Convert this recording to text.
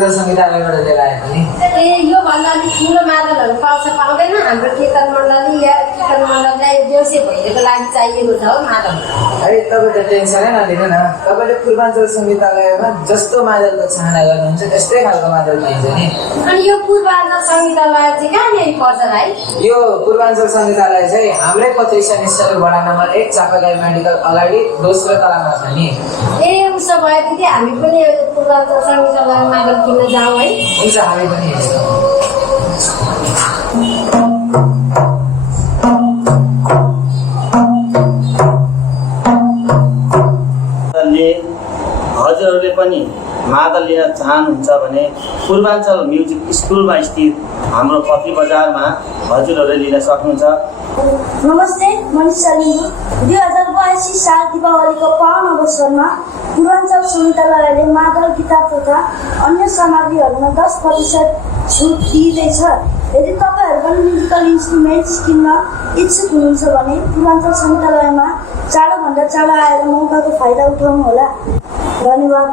पूर्वाञ्चल सङ्गीतालयबाट लिएर आएको नि। ए यो भन्दा अलिक ठुलो मादलहरू पाउँछ पाउँदैन? हाम्रो कीर्तन मण्डली या कीर्तन मण्डलीलाई देउसे भैलोको लागि चाहिएको छ हो मादल। है तपाईँ त टेन्सनै नलिनु न, तपाईँले पूर्वाञ्चल सङ्गीतालयमा जस्तो मादलको चाहना गर्नुहुन्छ त्यस्तै खालको मादल पाइन्छ नि। अनि यो पूर्वाञ्चल सङ्गीतालय चाहिँ कहाँनिर पर्छ भाइ? यो पूर्वाञ्चल सङ्गीतालय चाहिँ हाम्रै पत्रिसा निश्चल वडा नम्बर 1 चापागाई मेडिकल अगाडि दोस्रो तलामा छ नि। ए उसो भएदेखि हामी पनि पूर्वाञ्चल सङ्गीतालयमा मादल किन्न जाउँ है। हुन्छ, हामी पनि हेर्छौँ। हजुरहरूले पनि मादल लिन चाहनुहुन्छ भने पूर्वाञ्चल म्युजिक स्कुलमा स्थित हाम्रो पत्ती बजारमा हजुरहरूले लिन सक्नुहुन्छ। नमस्ते, मनिषा लिम्बू। 2082 साल दीपावलीको पावन अवसरमा पूर्वाञ्चल सङ्गीतालयले मादल, गिटार तथा अन्य सामग्रीहरूमा 10% छुट दिँदैछ। यदि तपाईँहरू पनि म्युजिकल इन्स्ट्रुमेन्ट्स किन्न इच्छुक हुनुहुन्छ भने पूर्वाञ्चल सङ्गीतालयमा चाँडोभन्दा चाँडो आएर मौकाको फाइदा उठाउनुहोला। धन्यवाद।